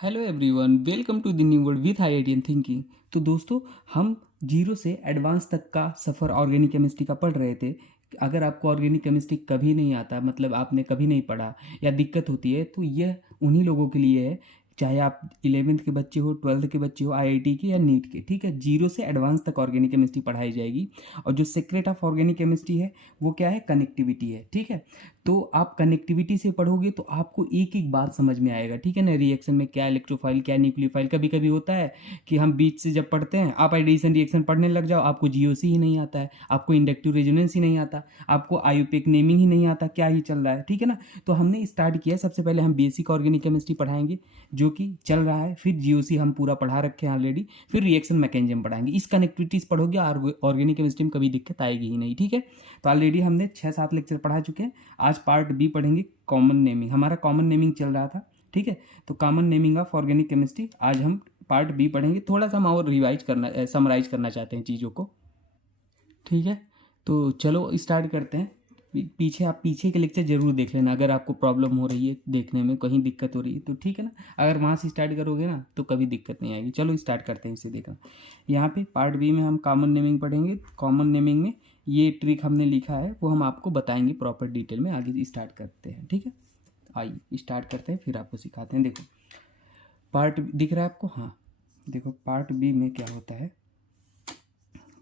Hello everyone, welcome to the new world with IITian thinking. तो दोस्तों, हम zero से एडवांस तक का सफ़र ऑर्गेनिक केमिस्ट्री का पढ़ रहे थे। अगर आपको ऑर्गेनिक केमिस्ट्री कभी नहीं आता, मतलब आपने कभी नहीं पढ़ा या दिक्कत होती है, तो यह उन्हीं लोगों के लिए है। चाहे आप 11वीं के बच्चे हो, 12th के बच्चे हो, आईआईटी के या नीट के, ठीक है। जीरो से एडवांस तक ऑर्गेनिक केमिस्ट्री पढ़ाई जाएगी। और जो सीक्रेट ऑफ ऑर्गेनिक केमिस्ट्री है वो क्या है? कनेक्टिविटी है, ठीक है। तो आप कनेक्टिविटी से पढ़ोगे तो आपको एक एक बात समझ में आएगा, ठीक है ना। रिएक्शन में क्या इलेक्ट्रोफाइल, क्या न्यूक्लियोफाइल। कभी कभी होता है कि हम बीच से जब पढ़ते हैं, आप एडिशन रिएक्शन पढ़ने लग जाओ, आपको जीओसी ही नहीं आता है, आपको इंडक्टिव रेजोनेंस ही नहीं आता, आपको आयुपेक नेमिंग ही नहीं आता, क्या ही चल रहा है, ठीक है ना। तो हमने स्टार्ट किया, सबसे पहले हम बेसिक ऑर्गेनिक केमिस्ट्री पढ़ाएंगे जो कि चल रहा है, फिर जीओसी हम पूरा पढ़ा रखे हैं ऑलरेडी, फिर रिएक्शन मैकेनिज्म पढ़ाएंगे। इस कनेक्टिविटीज पढ़ोगे, ऑर्गेनिक केमिस्ट्री में कभी दिक्कत आएगी ही नहीं, ठीक है। तो ऑलरेडी हमने 6-7 लेक्चर पढ़ा चुके हैं। आज पार्ट बी पढ़ेंगे, कॉमन नेमिंग। हमारा कॉमन नेमिंग चल रहा था, ठीक है। तो common naming of organic chemistry आज हम पार्ट बी पढ़ेंगे। थोड़ा सा हम और रिवाइज करना, समराइज करना चाहते हैं चीज़ों को, ठीक है। तो चलो स्टार्ट करते हैं। पीछे आप पीछे के लेक्चर जरूर देख लेना, अगर आपको प्रॉब्लम हो रही है देखने में, कहीं दिक्कत हो रही है तो, ठीक है ना। अगर वहाँ से स्टार्ट करोगे ना तो कभी दिक्कत नहीं आएगी। चलो स्टार्ट करते हैं इसे देखना। यहाँ पे पार्ट बी में हम कॉमन नेमिंग पढ़ेंगे। कॉमन नेमिंग में ये ट्रिक हमने लिखा है वो हम आपको बताएंगे प्रॉपर डिटेल में। आगे स्टार्ट करते हैं, ठीक है। आइए स्टार्ट करते हैं, फिर आपको सिखाते हैं। देखो पार्ट दिख रहा है आपको? हाँ, देखो पार्ट बी में क्या होता है।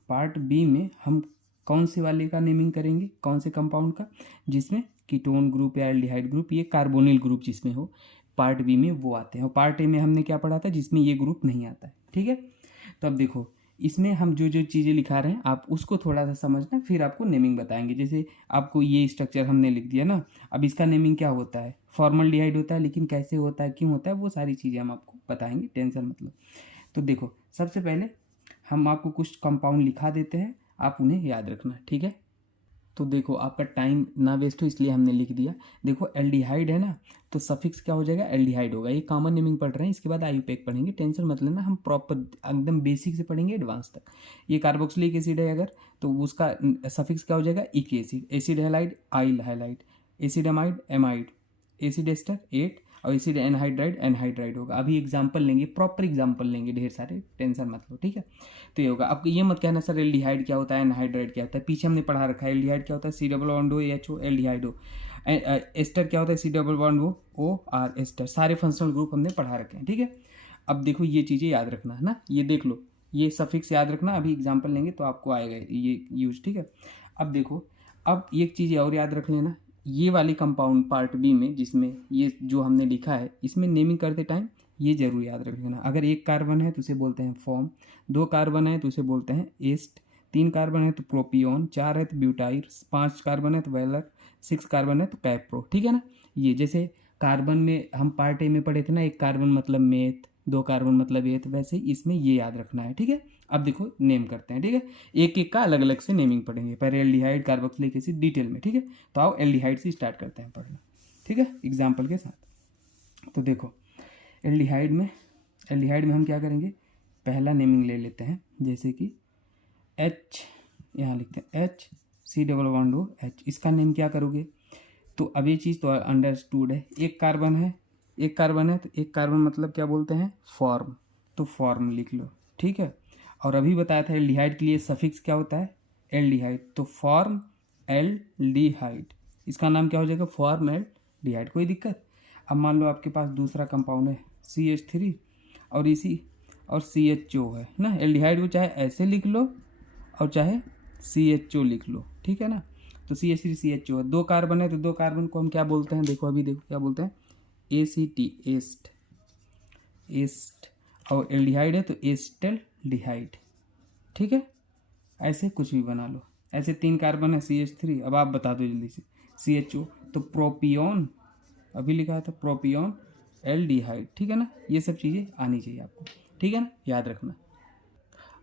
पार्ट बी में हम कौन से वाले का नेमिंग करेंगे, कौन से कंपाउंड का? जिसमें कीटोन ग्रुप या एल्डिहाइड ग्रुप, ये कार्बोनिल ग्रुप जिसमें हो, पार्ट बी में वो आते हैं। और पार्ट ए में हमने क्या पढ़ा था, जिसमें ये ग्रुप नहीं आता है, ठीक है। तो अब देखो, इसमें हम जो जो चीज़ें लिखा रहे हैं आप उसको थोड़ा सा समझना, फिर आपको नेमिंग बताएंगे। जैसे आपको ये स्ट्रक्चर हमने लिख दिया ना, अब इसका नेमिंग क्या होता है? फॉर्मल्डिहाइड होता है, लेकिन कैसे होता है, क्यों होता है, वो सारी चीज़ें हम आपको बताएंगे, टेंशन मतलब। तो देखो, सबसे पहले हम आपको कुछ कंपाउंड लिखा देते हैं, आप उन्हें याद रखना, ठीक है। तो देखो, आपका टाइम ना वेस्ट हो इसलिए हमने लिख दिया। देखो एल्डिहाइड है ना, तो सफिक्स क्या हो जाएगा? एल्डिहाइड होगा। ये कॉमन नेमिंग पढ़ रहे हैं, इसके बाद आयुपेक पढ़ेंगे, टेंशन मत लेना। हम प्रॉपर एकदम बेसिक से पढ़ेंगे एडवांस तक। ये कार्बोक्सिलिक एसिड है अगर, तो उसका सफिक्स क्या हो जाएगा? इक acid. Acid halide, acyl halide. Acid amide, amide. Acid ester 8, और एसिड एनहाइड्राइड, एनहाइड्राइड होगा। अभी एग्जाम्पल लेंगे, प्रॉपर एग्जाम्पल लेंगे ढेर सारे, टेंशन मत लो, ठीक है। तो ये होगा। आपको ये मत कहना सर एल्डिहाइड क्या होता है, एनहाइड्राइड क्या होता है, पीछे हमने पढ़ा रखा है। एल्डिहाइड क्या होता है? C double bond O H O, aldehyde हो। एस्टर क्या होता है? C double bond O R, ester. सारे फंक्शनल ग्रुप हमने पढ़ा रखे हैं, ठीक है। अब देखो ये चीज़ें याद रखना है ना, ये देख लो, ये सफिक्स याद रखना। अभी एग्जाम्पल लेंगे तो आपको आएगा ये यूज, ठीक है। अब देखो, अब एक चीज़ और याद रख लेना, ये वाली कंपाउंड पार्ट बी में जिसमें ये जो हमने लिखा है, इसमें नेमिंग करते टाइम ये जरूर याद रख लेना। अगर एक कार्बन है तो उसे बोलते हैं फॉर्म, 2 कार्बन है तो उसे बोलते हैं एस्ट, 3 कार्बन है तो प्रोपियोन, 4 है तो ब्यूटाइल, 5 कार्बन है तो वेलर, 6 कार्बन है तो कैप्रो, ठीक है ना। ये जैसे कार्बन में हम पार्ट ए में पढ़े थे ना, एक कार्बन मतलब मेथ, 2 कार्बन मतलब एथ, वैसे ही इसमें ये याद रखना है, ठीक है। अब देखो नेम करते हैं, ठीक है। एक एक का अलग अलग से नेमिंग पढ़ेंगे, पहले एल्डिहाइड, कार्बोक्सिलिक एसिड डिटेल में, ठीक है। तो आओ एल्डिहाइड से स्टार्ट करते हैं पढ़ना, ठीक है, एग्जाम्पल के साथ। तो देखो एल्डिहाइड में हम क्या करेंगे, पहला नेमिंग ले लेते हैं, जैसे कि एच, यहाँ लिखते हैं H, C double bond O H. इसका नेम क्या करोगे? तो अब ये चीज़ तो अंडरस्टूड है। एक कार्बन है तो एक कार्बन मतलब क्या बोलते हैं? फॉर्म। तो फॉर्म लिख लो, ठीक है। और अभी बताया था एल्डिहाइड के लिए सफिक्स क्या होता है? एल्डिहाइड। तो फॉर्म एल्डिहाइड, इसका नाम क्या हो जाएगा? Form aldehyde. कोई दिक्कत? अब मान लो आपके पास दूसरा कंपाउंड है CH3, और CHO है ना। एल्डिहाइड को चाहे ऐसे लिख लो और चाहे CHO लिख लो, ठीक है ना। तो CH3 CHO है, 2 कार्बन है तो 2 कार्बन को हम क्या बोलते हैं? देखो अभी देखो क्या बोलते हैं? ACT, एस्ट, एस्ट। और एल्डिहाइड है तो एस्टल्डिहाइड, ठीक है। ऐसे कुछ भी बना लो। ऐसे 3 कार्बन है CH3, अब आप बता दो जल्दी से। CHO तो प्रोपियोन, अभी लिखा है था प्रोपियोन एल्डिहाइड, ठीक है ना। ये सब चीज़ें आनी चाहिए आपको, ठीक है ना, याद रखना।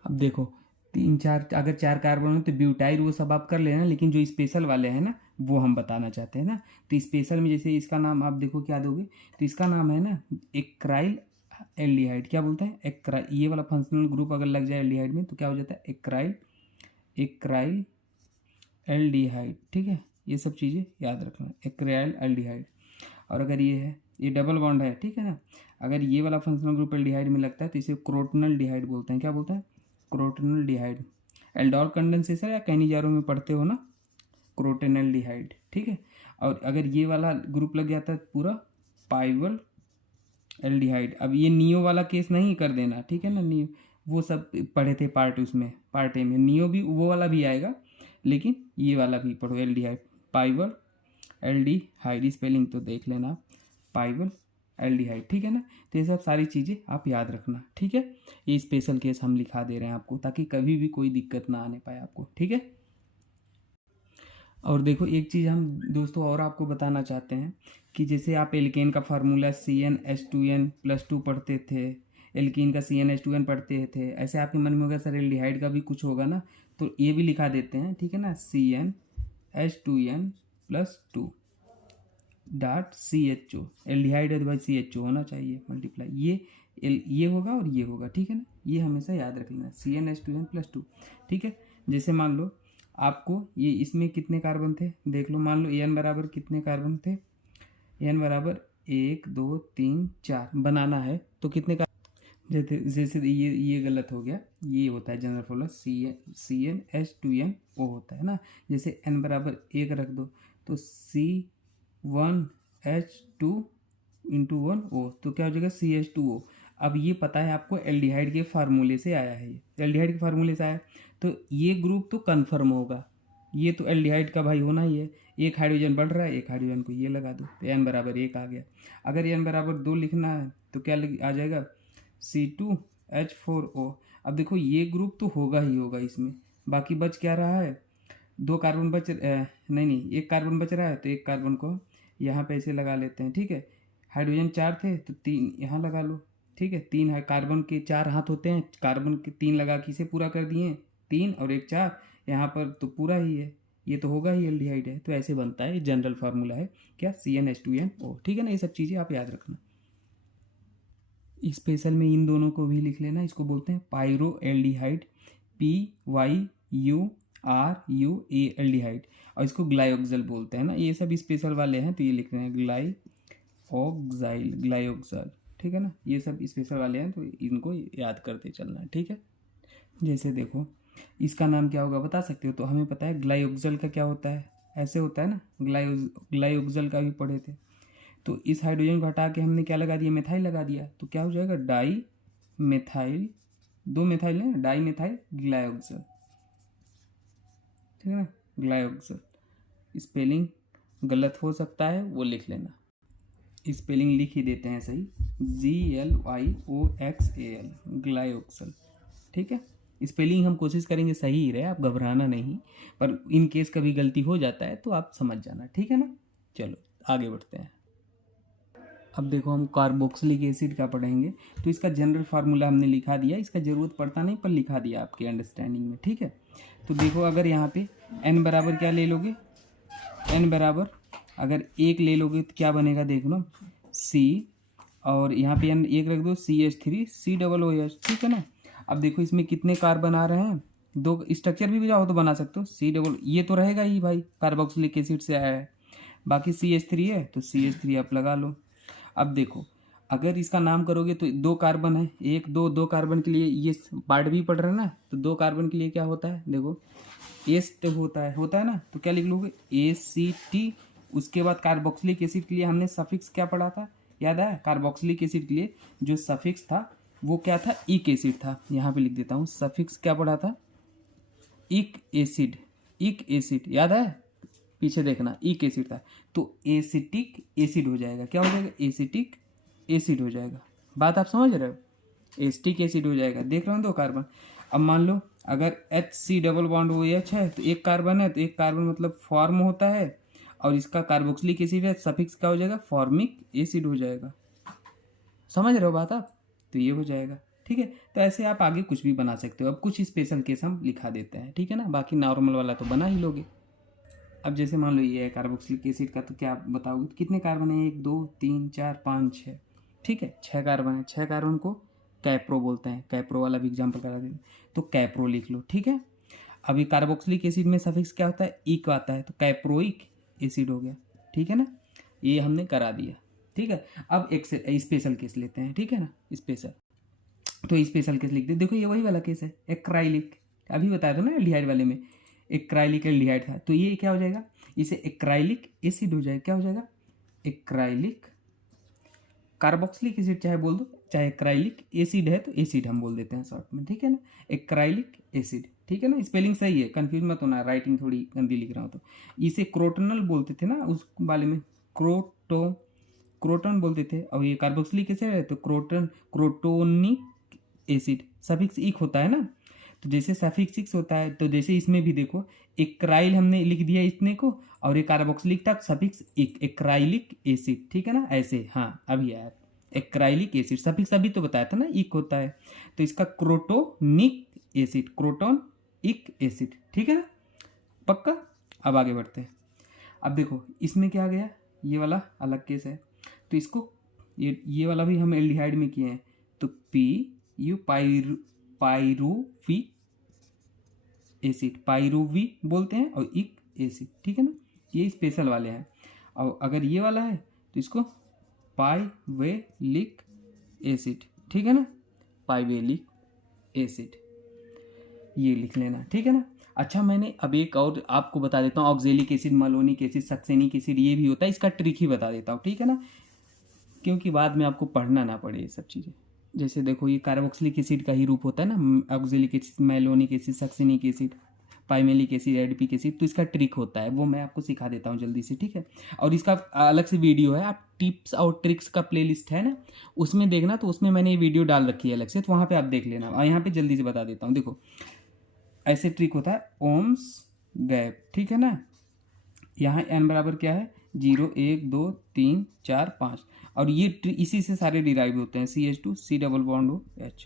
अब देखो 3-4, अगर 4 कार्बन हो तो ब्यूटाइल, वो सब आप कर लेना, लेकिन जो स्पेशल वाले हैं ना वो हम बताना चाहते हैं ना। तो स्पेशल में जैसे इसका नाम आप देखो क्या दोगे, तो इसका नाम है ना एक्राइल एल्डिहाइड। क्या बोलते हैं? एक्राइल। ये वाला फंक्शनल ग्रुप अगर लग जाए एल्डिहाइड में तो क्या हो जाता है? एक्राइल एल्डिहाइड, ठीक है। ये सब चीज़ें याद रखना, एक्राइल एल्डिहाइड। और अगर ये है, ये डबल बॉन्ड है, ठीक है ना। अगर ये वाला फंक्शनल ग्रुप एल्डिहाइड में लगता है तो इसे क्रोटोनल डिहाइड बोलते हैं। क्या बोलते हैं? क्रोटोनल डिहाइड। एल्डोल कंडेंसेशन या कैनिजारो में पढ़ते हो ना, क्रोटोनल डिहाइड, ठीक है। और अगर ये वाला ग्रुप लग जाता है पूरा पाइवल एल्डिहाइड। अब ये नियो वाला केस नहीं कर देना, ठीक है ना। नियो वो सब पढ़े थे पार्ट उसमें, पार्ट ए में नियो भी वो वाला भी आएगा, लेकिन ये वाला भी पढ़ो एल्डिहाइड, पाइवल एल्डिहाइड। स्पेलिंग तो देख लेना आप, पाइवल एल्डिहाइड, ठीक है ना। तो ये सब सारी चीज़ें आप याद रखना, ठीक है। ये स्पेशल केस हम लिखा दे रहे हैं आपको, ताकि कभी भी कोई दिक्कत ना आने पाए आपको, ठीक है। और देखो एक चीज़ हम दोस्तों और आपको बताना चाहते हैं कि जैसे आप एल्केन का फार्मूला CnH2n+2 पढ़ते थे, एल्कीन का CnH2n पढ़ते थे, ऐसे आपके मन में होगा सर एल्डिहाइड का भी कुछ होगा ना, तो ये भी लिखा देते हैं, ठीक है ना। CnH2n+2 डॉट CHO, एल्डिहाइड है तो भाई CHO होना चाहिए मल्टीप्लाई, ये होगा और ये होगा, ठीक है ना। ये हमेशा याद रख लेना, CnH2n+2, ठीक है। जैसे मान लो आपको ये इसमें कितने कार्बन थे देख लो, मान लो N बराबर कितने कार्बन थे, N बराबर 1 2 3 4 बनाना है, तो कितने का, जैसे ये गलत हो गया, ये होता है जनरल फॉर्मूला CnH2nO होता है ना। जैसे N बराबर 1 रख दो तो C1H2 इंटू 1O, तो क्या हो जाएगा CH2O। अब ये पता है आपको एल्डिहाइड के फार्मूले से आया है, ये एल्डिहाइड के फार्मूले से आया, तो ये ग्रुप तो कन्फर्म होगा, ये तो एल्डिहाइड का भाई होना ही है। एक हाइड्रोजन बढ़ रहा है, एक हाइड्रोजन को ये लगा दो तो N बराबर 1 आ गया। अगर N बराबर 2 लिखना है तो क्या आ जाएगा C2H4O। अब देखो ये ग्रुप तो होगा ही होगा इसमें, बाकी बच क्या रहा है, 2 कार्बन नहीं 1 कार्बन बच रहा है, तो 1 कार्बन को यहाँ पे ऐसे लगा लेते हैं, ठीक है। हाइड्रोजन 4 थे तो 3 यहाँ लगा लो, ठीक है। 3 है, कार्बन के 4 हाथ होते हैं, कार्बन के 3 लगा के इसे पूरा कर दिए, 3 और 1 4, यहाँ पर तो पूरा ही है, ये तो होगा ही एल्डिहाइड है, तो ऐसे बनता है। जनरल फार्मूला है क्या, CnH2nO, ठीक है ना। ये सब चीज़ें आप याद रखना। स्पेशल में इन दोनों को भी लिख लेना, इसको बोलते हैं पायरो एल्डिहाइड, PYURUA एल्डिहाइड, और इसको ग्लाइओक्सल बोलते हैं ना। ये सब स्पेशल वाले हैं तो ये लिख रहे हैं ग्लाइओक्सल, ठीक है ना। ये सब स्पेशल वाले हैं तो इनको याद करते चलना है, ठीक है। जैसे देखो इसका नाम क्या होगा बता सकते हो, तो हमें पता है ग्लाइओक्सल का क्या होता है, ऐसे होता है ना, ग्लाइओक्सल का भी पढ़े थे। तो इस हाइड्रोजन को हटा के हमने क्या लगा दिया, मिथाइल लगा दिया, तो क्या हो जाएगा डाई मिथाइल, 2 मिथाइल है, डाई मिथाइल ग्लाइओक्सल, ठीक है ना, ग्लाइओक्सल। स्पेलिंग गलत हो सकता है वो लिख लेना, स्पेलिंग लिख ही देते हैं सही, GLYOXAL ग्लाइओक्सल, ठीक है। स्पेलिंग हम कोशिश करेंगे सही ही रहे, आप घबराना नहीं, पर इन केस कभी गलती हो जाता है तो आप समझ जाना, ठीक है ना। चलो आगे बढ़ते हैं। अब देखो हम कार्बोक्सिलिक एसिड का पढ़ेंगे, तो इसका जनरल फार्मूला हमने लिखा दिया, इसका ज़रूरत पड़ता नहीं पर लिखा दिया आपके अंडरस्टैंडिंग में, ठीक है। तो देखो अगर यहाँ पे N बराबर क्या ले लोगे, N बराबर अगर 1 ले लोगे तो क्या बनेगा देख लो, C, और यहाँ पे N 1 रख दो, CH3COOH, ठीक है ना। अब देखो इसमें कितने कार्बन आ रहे हैं, 2 स्ट्रक्चर भी जाओ तो बना सकते हो, C ये तो रहेगा ही भाई, कार्बोक्सिलिक एसिड से आया है। बाकी CH3 है तो CH3 आप लगा लो। अब देखो अगर इसका नाम करोगे तो 2 कार्बन है, 1 2 2 कार्बन के लिए ये पार्ट भी पढ़ रहे हैं ना, तो 2 कार्बन के लिए क्या होता है देखो, एस्ट होता है ना, तो क्या लिख लोगे ACT। उसके बाद कार्बोक्सिलिक एसिड के लिए हमने सफिक्स क्या पढ़ा था, याद है, कार्बोक्सिलिक एसिड के लिए जो सफिक्स था वो क्या था, इक एसिड था। यहाँ पे लिख देता हूँ, सफिक्स क्या पढ़ा था, इक एसिड, याद है, पीछे देखना, इक एसिड था, तो एसिटिक एसिड हो जाएगा, क्या हो जाएगा, एसिटिक एसिड हो जाएगा। बात आप समझ रहे हो, एसिटिक एसिड हो जाएगा, देख रहे हो 2 कार्बन। अब मान लो अगर HC डबल बॉन्ड OH है तो 1 कार्बन है, तो 1 कार्बन मतलब फॉर्म होता है, और इसका कार्बोक्सिलिक एसिड है, सफिक्स क्या हो जाएगा, फॉर्मिक एसिड हो जाएगा। समझ रहे हो बात आप, तो ये हो जाएगा, ठीक है। तो ऐसे आप आगे कुछ भी बना सकते हो। अब कुछ स्पेशल केस हम लिखा देते हैं, ठीक है ना, बाकी नॉर्मल वाला तो बना ही लोगे। अब जैसे मान लो ये है कार्बोक्सिलिक एसिड का, तो क्या आप बताओगे कितने कार्बन है, 1 2 3 4 5 6, ठीक है, 6 कार्बन है। 6 कार्बन को कैप्रो बोलते हैं, कैप्रो वाला भी एग्जाम्पल करा देते हैं, तो कैप्रो लिख लो, ठीक है। अभी कार्बोक्सिलिक एसिड में सफिक्स क्या होता है, इक आता है, तो कैप्रोइक एसिड हो गया, ठीक है ना, ये हमने करा दिया। ठीक है। अब एक स्पेशल केस लेते हैं, ठीक है ना, स्पेशल। तो स्पेशल केस लिखते हैं। देखो ये वही वाला केस है, एक्राइलिक, अभी बताया था ना एल्डिहाइड वाले में, एक्राइलिक एल्डिहाइड था। तो ये क्या हो जाएगा, इसे एक्राइलिक एसिड हो जाएगा। क्या हो जाएगा, एक्राइलिक कार्बोक्सिलिक एसिड चाहे बोल दो, चाहे एक्राइलिक एसिड है तो एसिड हम बोल देते हैं शॉर्ट में, ठीक है ना, एक्राइलिक एसिड, ठीक है ना। स्पेलिंग सही है, कंफ्यूज मत होना, राइटिंग थोड़ी गंदी लिख रहा हूँ तो। इसे क्रोटोनल बोलते थे ना उस वाले में, क्रोटोन बोलते थे। और ये कार्बोक्सिलिक एसिड है तो क्रोटोनिक एसिड, सफिक्स इक होता है ना, तो जैसे सफिक्स इक्स होता है तो जैसे इसमें भी देखो एक्राइल हमने लिख दिया इतने को, और ये कार्बोक्सिलिक था सफिक्स इक, एक्राइलिक एसिड, ठीक है ना, ऐसे। हाँ अभी आया एक्राइलिक एसिड, सफिक्स अभी तो बताया था ना इक होता है, तो इसका क्रोटोनिक एसिड, क्रोटोन इक एसिड, ठीक है ना, पक्का। अब आगे बढ़ते हैं। अब देखो इसमें क्या आ गया, ये वाला अलग केस है, तो इसको ये वाला भी हम एल्डिहाइड में किए हैं, तो पी यू पायरुवी एसिड, पायरुवी बोलते हैं, और इक एसिड, ठीक है ना, ये स्पेशल वाले हैं। और अगर ये वाला है तो इसको पाइवेलिक एसिड, ठीक है ना, पाइवेलिक एसिड, ये लिख लेना, ठीक है ना। अच्छा मैंने अब एक और आपको बता देता हूँ, oxalic acid, malonic acid, succinic acid, ये भी होता है, इसका ट्रिक ही बता देता हूँ, ठीक है ना, क्योंकि बाद में आपको पढ़ना ना पड़े ये सब चीज़ें। जैसे देखो ये कार्बोक्सिलिक एसिड का ही रूप होता है ना, oxalic acid, malonic acid, succinic acid, pimelic acid, adipic acid, तो इसका ट्रिक होता है, वो मैं आपको सिखा देता हूँ जल्दी से, ठीक है। और इसका अलग से वीडियो है, आप टिप्स और ट्रिक्स का प्लेलिस्ट है ना, उसमें देखना, तो उसमें मैंने ये वीडियो डाल रखी है अलग से, तो वहाँ पे आप देख लेना। और यहाँ पे जल्दी से बता देता हूँ, देखो ऐसे ट्रिक होता है, ओम्स गैप, ठीक है ना। यहाँ एन बराबर क्या है, 0 1 2 3 4 5, और ये इसी से सारे डिराइव होते हैं, CH2 C double bond OH,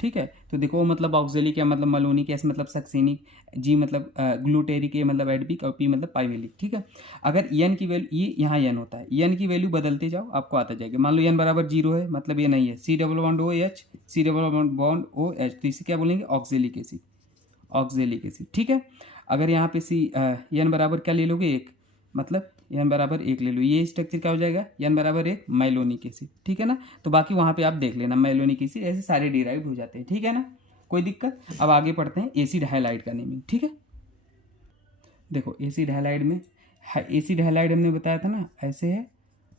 ठीक है। तो देखो मतलब ऑक्जेलिक क्या मतलब मलोनिक, एस मतलब सक्सेनिक, जी मतलब ग्लूटेरिक, ए मतलब एडपिक, और पी मतलब पाइवेलिक, ठीक है। अगर एन की वैल्यू, ये यहाँ एन होता है, एन की वैल्यू बदलते जाओ आपको आता जाएगा। मान लो एन बराबर 0 है, मतलब ये नहीं है, C double bond OH, C double bond OH, तो इसे क्या बोलेंगे, ऑक्जेलिक एसिड, ऑक्जेलिक एसिड, ठीक है। अगर यहाँ पे एन बराबर क्या ले लोगे, 1, मतलब एन बराबर 1 ले लो, ये स्ट्रक्चर क्या हो जाएगा, एन बराबर 1 माइलोनिक एसिड, ठीक है ना। तो बाकी वहाँ पे आप देख लेना, माइलोनिक एसिड, ऐसे सारे डिराइव हो जाते हैं, ठीक है ना, कोई दिक्कत। अब आगे पढ़ते हैं एसिड हैलाइड का नेमिंग, ठीक है। देखो एसिड हैलाइड में, एसिड हैलाइड हमने बताया था ना ऐसे है,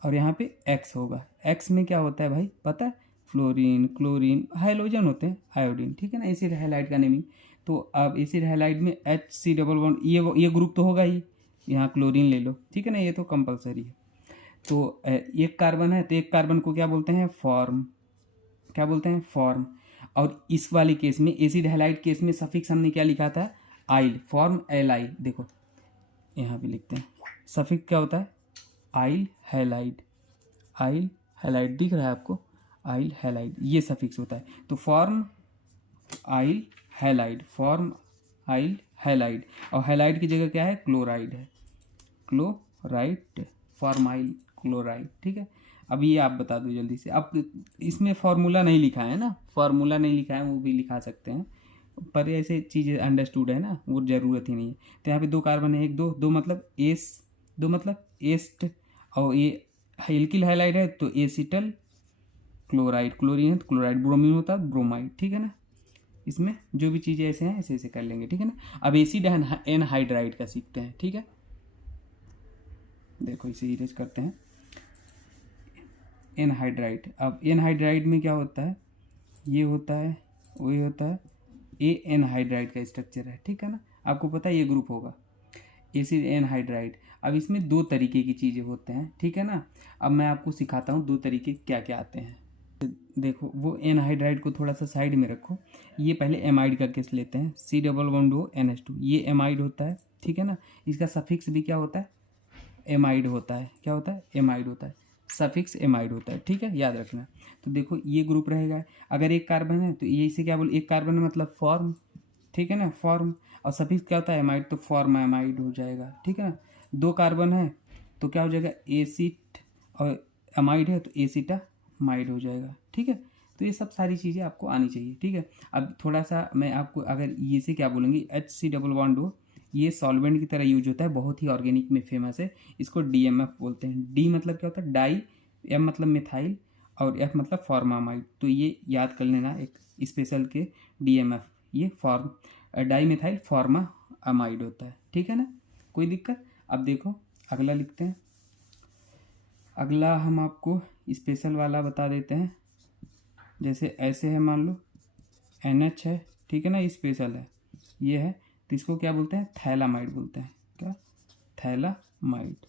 और यहाँ पे एक्स होगा, एक्स में क्या होता है भाई पता है, फ्लोरीन, क्लोरीन, हाइड्रोजन होते हैं, आयोडीन, ठीक है ना, एसिड हैलाइड का नेमिंग। तो अब एसिड हैलाइड में HC डबल बॉन्ड, ये ग्रुप तो होगा ही, यहाँ क्लोरीन ले लो, ठीक है ना, ये तो कंपलसरी है। तो एक कार्बन है, तो एक कार्बन को क्या बोलते हैं, फॉर्म, क्या बोलते हैं, फॉर्म। और इस वाले केस में, एसिड हैलाइड केस में, सफिक्स हमने क्या लिखा था, आइल, फॉर्म Li, देखो यहाँ पे लिखते हैं, सफिक्स क्या होता है, आइल हैलाइड, आइल हैलाइड दिख रहा है आपको, आइल हैलाइड, ये सफिक्स होता है। तो फॉर्म आइल हैलाइड, फॉर्म आइल हैलाइड, और हैलाइड की जगह क्या है, क्लोराइड है, क्लोराइड, फॉर्माइल क्लोराइड, ठीक है। अब ये आप बता दो जल्दी से। अब इसमें फार्मूला नहीं लिखा है ना, फार्मूला नहीं लिखा है, वो भी लिखा सकते हैं, पर ऐसे चीज़ें अंडरस्टूड है ना, वो ज़रूरत ही नहीं है। तो यहाँ पे 2 कार्बन है, 1 2 2 मतलब एस, 2 मतलब एस्ट, और ये एल्किल हैलाइड है तो एसिटल क्लोराइड, क्लोरीन है तो क्लोराइड, ब्रोमीन होता है ब्रोमाइड, ठीक है ना। इसमें जो भी चीज़ें ऐसे हैं ऐसे ऐसे कर लेंगे, ठीक है ना। अब एसिड एनहाइड्राइड का सीखते हैं, ठीक है। देखो इसे इरेज करते हैं, एनहाइड्राइड। अब एनहाइड्राइड में क्या होता है, ये होता है, वही होता है, ए एनहाइड्राइड का स्ट्रक्चर है, ठीक है ना, आपको पता है ये ग्रुप होगा, एसिड एनहाइड्राइड। अब इसमें 2 तरीके की चीज़ें होते हैं, ठीक है ना। अब मैं आपको सिखाता हूँ 2 तरीके क्या क्या आते हैं। देखो वो एनहाइड्राइड को थोड़ा सा साइड में रखो, ये पहले एमाइड का केस लेते हैं, C double bond O NH2, ये एमाइड होता है, ठीक है ना। इसका सफिक्स भी क्या होता है, एमाइड होता है, क्या होता है, एमाइड होता है, सफिक्स एमाइड होता है, ठीक है, याद रखना। तो देखो ये ग्रुप रहेगा, अगर एक कार्बन है तो ये इसे क्या बोल, एक कार्बन मतलब फॉर्म, ठीक है ना, फॉर्म, और सफिक्स क्या होता है, एमाइड, तो फॉर्म एमाइड हो जाएगा, ठीक है ना। 2 कार्बन है तो क्या हो जाएगा, एसिड, और अमाइड है तो एसिटामाइड हो जाएगा, ठीक है। तो ये सब सारी चीज़ें आपको आनी चाहिए, ठीक है। अब थोड़ा सा मैं आपको, अगर ये से क्या बोलेंगे, HC डबल बॉन्ड O, ये सॉल्वेंट की तरह यूज होता है, बहुत ही ऑर्गेनिक में फेमस है, इसको DMF बोलते हैं। डी मतलब क्या होता है, डाई एम मतलब मिथाइल और एफ मतलब फॉर्मामाइड। तो ये याद कर लेना एक स्पेशल के DMF, ये डाई मिथाइल फॉर्मामाइड होता है, ठीक है ना, कोई दिक्कत। अब देखो अगला लिखते हैं। अगला हम आपको स्पेशल वाला बता देते हैं। जैसे ऐसे है, मान लो NH है, ठीक है ना, ये स्पेशल है, ये है, तो इसको क्या बोलते हैं, थैलामाइड बोलते हैं। क्या, थैलामाइड।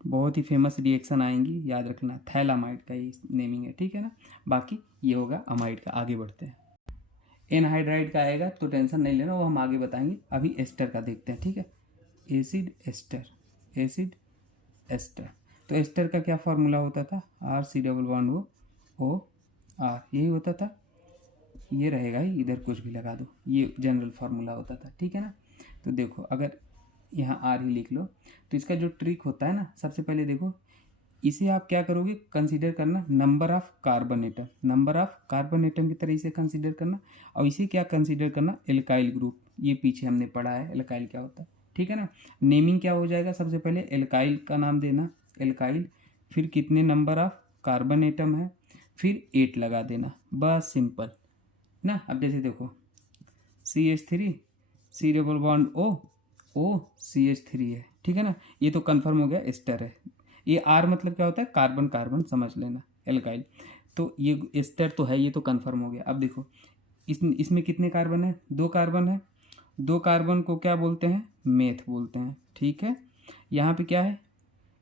बहुत ही फेमस रिएक्शन आएंगी, याद रखना, थैलामाइड का ये नेमिंग है, ठीक है ना। बाकी ये होगा अमाइड का। आगे बढ़ते हैं। एनहाइड्राइड का आएगा तो टेंशन नहीं लेना, वो हम आगे बताएंगे। अभी एस्टर का देखते हैं, ठीक है। Acid ester, acid ester. तो एस्टर का क्या फार्मूला होता था, RC≡O यही होता था। ये रहेगा ही, इधर कुछ भी लगा दो, ये जनरल फार्मूला होता था, ठीक है ना। तो देखो अगर यहाँ R ही लिख लो, तो इसका जो ट्रिक होता है ना, सबसे पहले देखो इसे आप क्या करोगे, कंसीडर करना number of carbon atom, number of carbon atom की तरह इसे कंसीडर करना। और इसे क्या कंसीडर करना, एल्काइल ग्रुप। ये पीछे हमने पढ़ा है एल्काइल क्या होता है, ठीक है ना। नेमिंग क्या हो जाएगा, सबसे पहले एल्काइल का नाम देना, एल्काइल, फिर कितने नंबर ऑफ कार्बन एटम है, फिर 8 लगा देना, बस सिंपल ना। अब जैसे देखो CH3 C≡O है, ठीक है ना। ये तो कंफर्म हो गया, एस्टर है। ये R मतलब क्या होता है, कार्बन कार्बन, समझ लेना, एल्काइल। तो ये एस्टर तो है, ये तो कंफर्म हो गया। अब देखो इसमें कितने कार्बन है, 2 कार्बन है। 2 कार्बन को क्या बोलते हैं, मेथ बोलते हैं, ठीक है। यहाँ पे क्या है,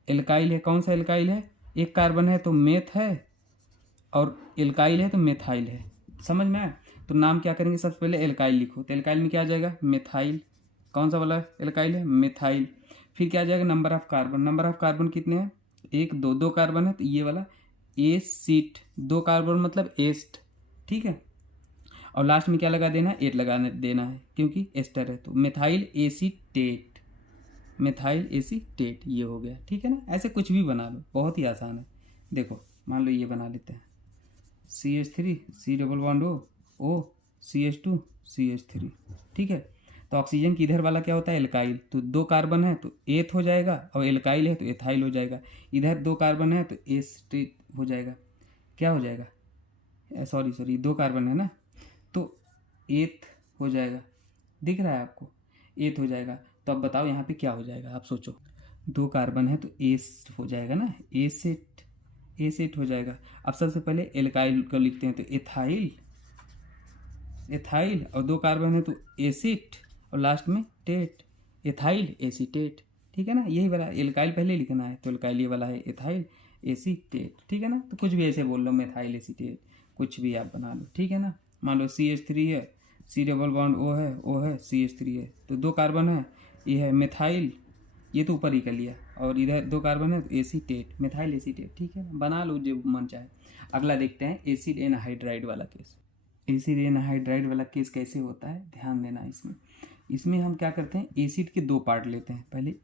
एल्काइल है। कौन सा एल्काइल है, एक कार्बन है तो मेथ है, और एल्काइल है तो मेथाइल है, समझ में आया। तो नाम क्या करेंगे, सबसे पहले एल्काइल लिखो, तो एल्काइल में क्या आ जाएगा, मेथाइल। कौन सा वाला एल्काइल है, मेथाइल। फिर क्या आ जाएगा, number of carbon, number of carbon कितने हैं, 1 2, 2 कार्बन है तो ये वाला एसिड, 2 कार्बन मतलब एस्ट, ठीक है। और लास्ट में क्या लगा देना है, 8 लगा देना है, क्योंकि एस्टर है। तो मेथाइल एसीटेट, मेथाइल एसीटेट, ये हो गया, ठीक है ना। ऐसे कुछ भी बना लो, बहुत ही आसान है। देखो मान लो ये बना लेते हैं, CH3 C≡O CH2 CH3, ठीक है। तो ऑक्सीजन की इधर वाला क्या होता है, एल्काइल। तो 2 कार्बन है तो एथ हो जाएगा, और एल्काइल है तो एथाइल हो जाएगा। इधर 2 कार्बन है तो एस्टेट हो जाएगा, क्या हो जाएगा, सॉरी 2 कार्बन है ना, तो एथ हो जाएगा, दिख रहा है आपको, एथ हो जाएगा। तो अब बताओ यहाँ पे क्या हो जाएगा, आप सोचो। 2 कार्बन है तो एस हो जाएगा ना, एसेट, एसेट हो जाएगा। अब सबसे पहले एल्काइल को लिखते हैं, तो एथाइल, एथाइल, और 2 कार्बन है तो एसिड, और लास्ट में टेट, एथाइल एसीटेट, ठीक है ना। यही वाला एल्काइल पहले लिखना है, तो एल्काइल ये वाला है एथाइल एसीटेट, ठीक है ना। तो कुछ भी ऐसे बोल लो, मेथाइल एसीटेट, कुछ भी आप बना लो, ठीक है ना। मान लो CH3 है, C≡O है, O है, CH3 है, तो 2 कार्बन है, ये है मेथाइल, ये तो ऊपर ही कर लिया, और इधर 2 कार्बन है तो एसीटेट, मेथाइल एसीटेट, ठीक है ना, बना लो जो मन चाहे। अगला देखते हैं एसिड एनहाइड्राइड वाला केस। एसिड एनहाइड्राइड वाला केस कैसे होता है, ध्यान देना। इसमें हम क्या करते हैं, एसिड के 2 पार्ट लेते हैं। पहले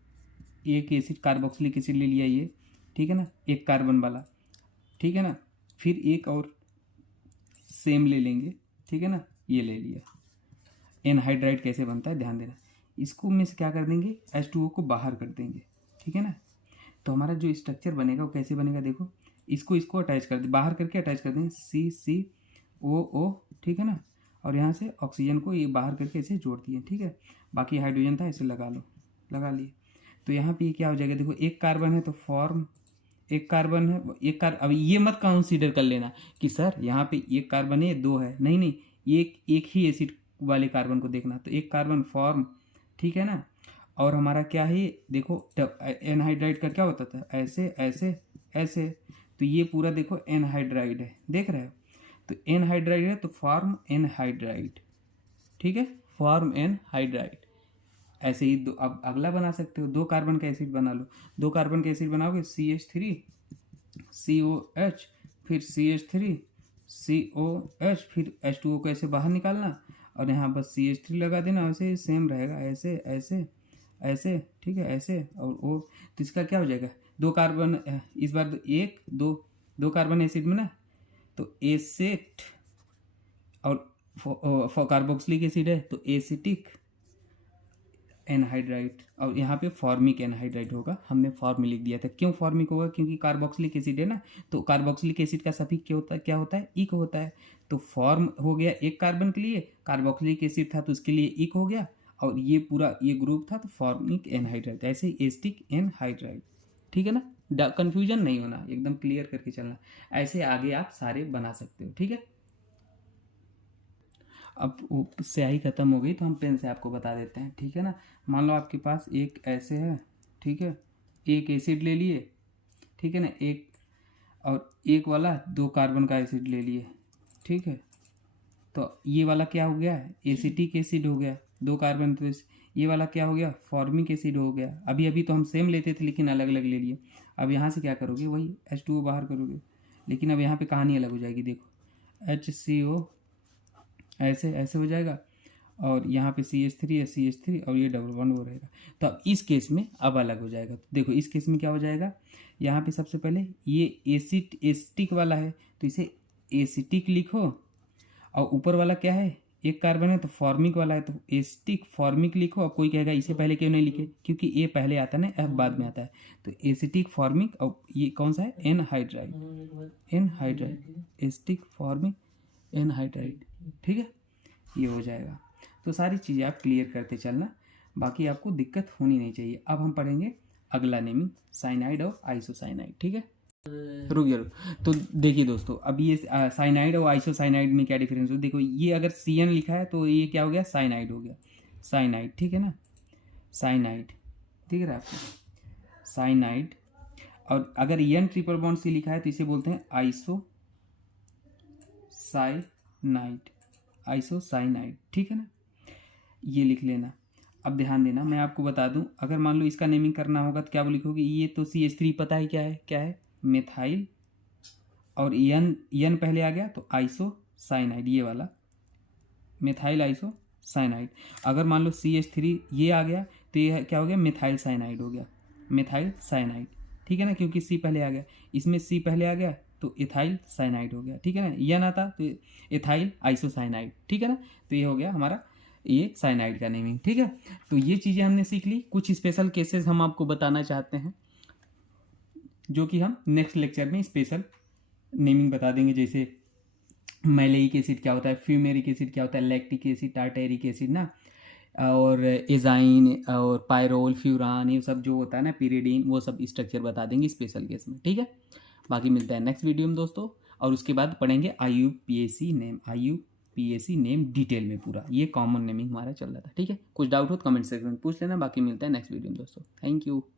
एक एसिड कार्बोक्सिलिक एसिड ले लिया ये, ठीक है ना, एक कार्बन वाला, ठीक है ना। फिर एक और सेम ले लेंगे, ठीक है ना, ये ले लिया। एनहाइड्राइड कैसे बनता है, ध्यान देना। इसको में से क्या कर देंगे, H2O को बाहर कर देंगे, ठीक है ना। तो हमारा जो स्ट्रक्चर बनेगा वो कैसे बनेगा, देखो इसको अटैच कर दे, बाहर करके अटैच कर देंगे, CCOO, ठीक है ना। और यहाँ से ऑक्सीजन को ये बाहर करके इसे जोड़ दिए, ठीक है। बाकी हाइड्रोजन था, इसे लगा लो, लगा लिए। तो यहाँ पे क्या हो जाएगा, देखो एक कार्बन है तो फॉर्म, एक कार्बन है, अब ये मत कंसीडर कर लेना कि सर यहाँ पे एक कार्बन है 2 है, नहीं नहीं, एक ही एसिड वाले कार्बन को देखना। तो एक कार्बन फॉर्म, ठीक है ना। और हमारा क्या है ये, देखो एनहाइड्राइड का क्या होता था, ऐसे ऐसे ऐसे, तो ये पूरा देखो एनहाइड्राइड है, देख रहे हो। तो एनहाइड्राइड है तो फॉर्म एनहाइड्राइड, ठीक है, फॉर्म एनहाइड्राइड। ऐसे ही अब अगला बना सकते हो, 2 कार्बन का एसिड बना लो। 2 कार्बन का एसिड बनाओगे, CH3 COH, फिर CH3 COH, फिर H2O को ऐसे बाहर निकालना, और यहाँ बस CH3 लगा देना, ऐसे सेम रहेगा, ऐसे ऐसे ऐसे, ठीक है, ऐसे और O। तो इसका क्या हो जाएगा, 2 कार्बन, इस बार 1 2 कार्बन एसिड में ना, तो एसेट, और कार्बोक्सिलिक एसिड है तो एसिटिक, एनहाइड्राइड, और यहाँ पे फॉर्मिक एनहाइड्राइड होगा। हमने फॉर्म लिख दिया था। क्यों फॉर्मिक होगा? क्योंकि कार्बोक्सिलिक एसिड है ना, तो कार्बोक्सिलिक एसिड का सफिक्स क्या होता है? इक होता है। तो फॉर्म हो गया एक कार्बन के लिए, कार्बोक्सिलिक एसिड था तो उसके लिए इक हो गया, और ये पूरा ये ग्रुप था तो फॉर्मिक एनहाइड्राइड, ऐसे ही एस्टिक एनहाइड्राइड। ठीक है ना, कंफ्यूजन नहीं होना, एकदम क्लियर करके चलना। ऐसे आगे आप सारे बना सकते हो। ठीक है, अब वो स्याही ख़त्म हो गई तो हम पेन से आपको बता देते हैं। ठीक है ना, मान लो आपके पास एक ऐसे है, ठीक है, एक एसिड ले लिए, ठीक है ना, एक और एक वाला 2 कार्बन का एसिड ले लिए, ठीक है। तो ये वाला क्या हो गया? एसिटिक एसिड हो गया, 2 कार्बन। तो ये वाला क्या हो गया? फॉर्मिक एसिड हो गया। अभी अभी तो हम सेम लेते थे लेकिन अलग अलग ले लिए। अब यहाँ से क्या करोगे? वही H2O बाहर करोगे, लेकिन अब यहाँ पे कहानी अलग हो जाएगी। देखो HCO ऐसे ऐसे हो जाएगा, और यहाँ पे CH3 या CH3 और ये डबल बॉन्ड वो रहेगा। तो अब इस केस में अब अलग हो जाएगा। तो देखो इस केस में क्या हो जाएगा, यहाँ पे सबसे पहले ये एसिड एसिटिक वाला है तो इसे एसिटिक लिखो, और ऊपर वाला क्या है? एक कार्बन है तो फॉर्मिक वाला है तो एसिटिक फॉर्मिक लिखो। और कोई कहेगा इसे पहले क्यों नहीं लिखे? क्योंकि ए पहले आता है ना, एफ बाद में आता है। तो एसिटिक फॉर्मिक, और ये कौन सा है? Anhydride, anhydride, acetic formic anhydride. ठीक है, ये हो जाएगा। तो सारी चीज़ें आप क्लियर करते चलना, बाकी आपको दिक्कत होनी नहीं चाहिए। अब हम पढ़ेंगे अगला नेमिंग, साइनाइड और आइसोसाइनाइड। ठीक है, रुक जरूर। तो देखिए दोस्तों, अब ये साइनाइड और आइसोसाइनाइड में क्या डिफरेंस हो? देखो ये अगर CN लिखा है तो ये क्या हो गया? साइनाइड हो गया, साइनाइड। ठीक है ना, साइनाइड, ठीक है आपको साइनाइड। और अगर N ट्रिपल बॉन्ड C लिखा है तो इसे बोलते हैं आइसोसाइनाइड, आइसोसाइनाइड। ठीक है ना, ये लिख लेना। अब ध्यान देना, मैं आपको बता दूं, अगर मान लो इसका नेमिंग करना होगा तो क्या लिखोगे? ये तो CH3 पता है क्या है? मेथाइल, और N पहले आ गया तो आइसोसाइनाइड, ये वाला मेथाइल आइसोसाइनाइड। अगर मान लो CH3 ये आ गया तो ये क्या हो गया? मेथाइल साइनाइड हो गया, मेथाइल साइनाइड। ठीक है ना, क्योंकि C पहले आ गया, इसमें C पहले आ गया तो इथाइल साइनाइड हो गया। ठीक है ना, N आता तो इथाइल आइसोसाइनाइड। ठीक है ना, तो ये हो गया हमारा ये साइनाइड का नेमिंग। ठीक है, तो ये चीज़ें हमने सीख ली। कुछ स्पेशल केसेस हम आपको बताना चाहते हैं जो कि हम नेक्स्ट लेक्चर में स्पेशल नेमिंग बता देंगे, जैसे मैलेइक एसिड क्या होता है, फ्यूमेरिक एसिड क्या होता है, लैक्टिक एसिड, टार्टेरिक एसिड ना, और एजाइन और पायरोल, फ्यूरान, ये सब जो होता है ना, पीरिडीन, वो सब स्ट्रक्चर बता देंगे स्पेशल केस में। ठीक है, बाकी मिलता है नेक्स्ट वीडियो में दोस्तों। और उसके बाद पढ़ेंगे IUPAC name, IUPAC name detail में पूरा, ये कॉमन नेमिंग हमारा चल रहा था। ठीक है, कुछ डाउट हो तो कमेंट सेक्शन में पूछ लेना, बाकी मिलता है नेक्स्ट वीडियो में दोस्तों। Thank you.